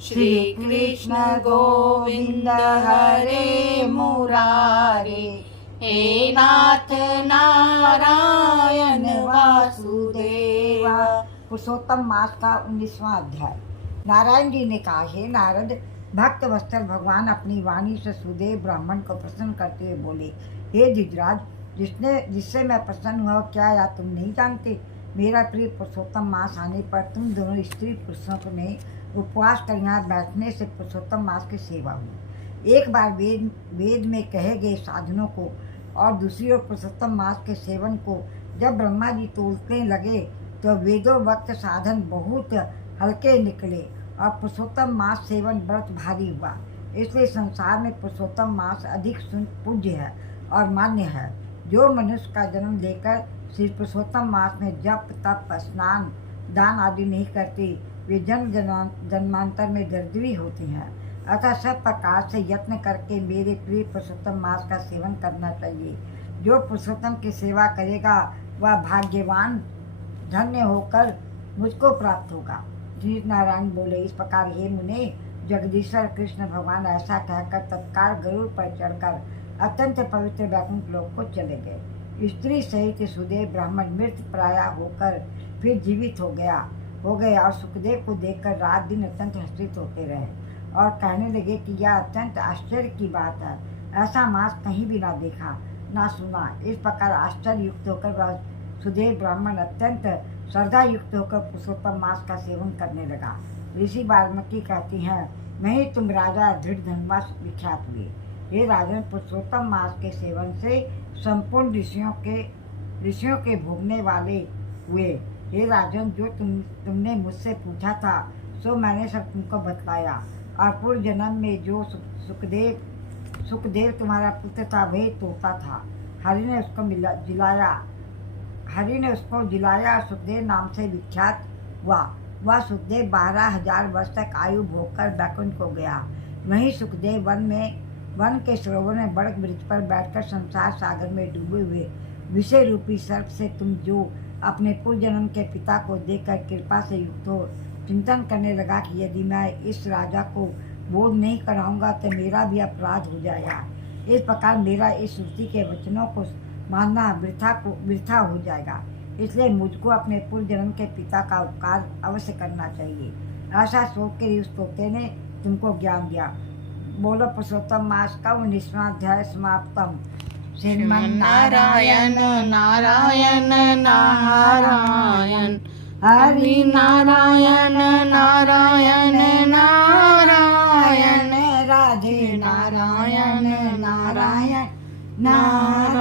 श्री कृष्ण गोविंद हरे मुरारे, हे नाथ नारायण वासुदेवा। पुरुषोत्तम मास का 19वां अध्याय। नारायण जी ने कहा, हे नारद, भक्त वत्सल भगवान अपनी वाणी से सुदेव ब्राह्मण को प्रसन्न करते हुए बोले, हे धीरज, जिससे मैं प्रसन्न हुआ क्या या तुम नहीं जानते? मेरा प्रिय पुरुषोत्तम मास आने पर तुम दोनों स्त्री पुरुषों ने उपवास कर यहाँ बैठने से पुरुषोत्तम मास की सेवा हुई। एक बार वेद में कहे गए साधनों को और दूसरी ओर पुरुषोत्तम मास के सेवन को जब ब्रह्मा जी तोलने लगे तो वेदों वक्त साधन बहुत हल्के निकले और पुरुषोत्तम मास सेवन बहुत भारी हुआ। इसलिए संसार में पुरुषोत्तम मास अधिक पूज्य है और मान्य है। जो मनुष्य का जन्म लेकर श्री पुरुषोत्तम मास में जप तप स्नान दान आदि नहीं करते, वे जन्मांतर में दरिद्री होते हैं। अतः सब प्रकार से यत्न करके मेरे प्रिय पुरुषोत्तम मास का सेवन करना चाहिए। जो पुरुषोत्तम की सेवा करेगा वह भाग्यवान धन्य होकर मुझको प्राप्त होगा। श्री नारायण बोले, इस प्रकार हे मुने, जगदीश्वर कृष्ण भगवान ऐसा कहकर तत्काल गरुड़ पर चढ़कर अत्यंत पवित्र वैकुंठ लोक को चले गए। स्त्री सहित सुदेव ब्राह्मण मृत प्राया होकर फिर जीवित हो गए और सुखदेव को देखकर रात दिन अत्यंत हर्षित होते रहे और कहने लगे कि यह अत्यंत आश्चर्य की बात है, ऐसा मास कहीं भी ना देखा ना सुना। इस प्रकार आश्चर्य युक्त होकर वह सुदेव ब्राह्मण अत्यंत श्रद्धा युक्त होकर पुरुषोत्तम मास का सेवन करने लगा। ऋषि वाल्मीकि कहती हैं, मैं ही तुम राजा धृष्टद्युम्न विख्यात हुए। हे राजन, पुरुषोत्तम मास के सेवन से संपूर्ण ऋषियों के भोगने वाले हुए। हे राजन, जो तुमने मुझसे पूछा था सो मैंने सब तुमको बतलाया। और पूर्व जन्म में जो सुखदेव तुम्हारा पुत्र था वही तोता था। हरि ने उसको जिलाया और सुखदेव नाम से विख्यात हुआ। वह सुखदेव 12,000 वर्ष तक आयु भोगकर वैकुंठ को गया। वहीं सुखदेव वन के सरोवर में बड़क वृक्ष पर बैठकर संसार सागर में डूबे हुए विषय रूपी सर्प से तुम जो अपने पूर्व जन्म के पिता को देखकर कृपा से युक्त हो चिंतन करने लगा कि यदि मैं इस राजा को बोध नहीं कराऊंगा तो मेरा भी अपराध हो जाएगा। इस प्रकार मेरा इस श्रुति के वचनों को मानना वृथा हो जाएगा। इसलिए मुझको अपने पूर्व जन्म के पिता का उपकार अवश्य करना चाहिए। ऐसा सोच कर उस तोते ने तुमको ज्ञान दिया। बोलो पुरुषोत्तम मास का 19वां अध्याय समाप्तम। श्रीमन्नारायण नारायण नारायण, हरि नारायण नारायण नारायण, राधे नारायण नारायण नारायण।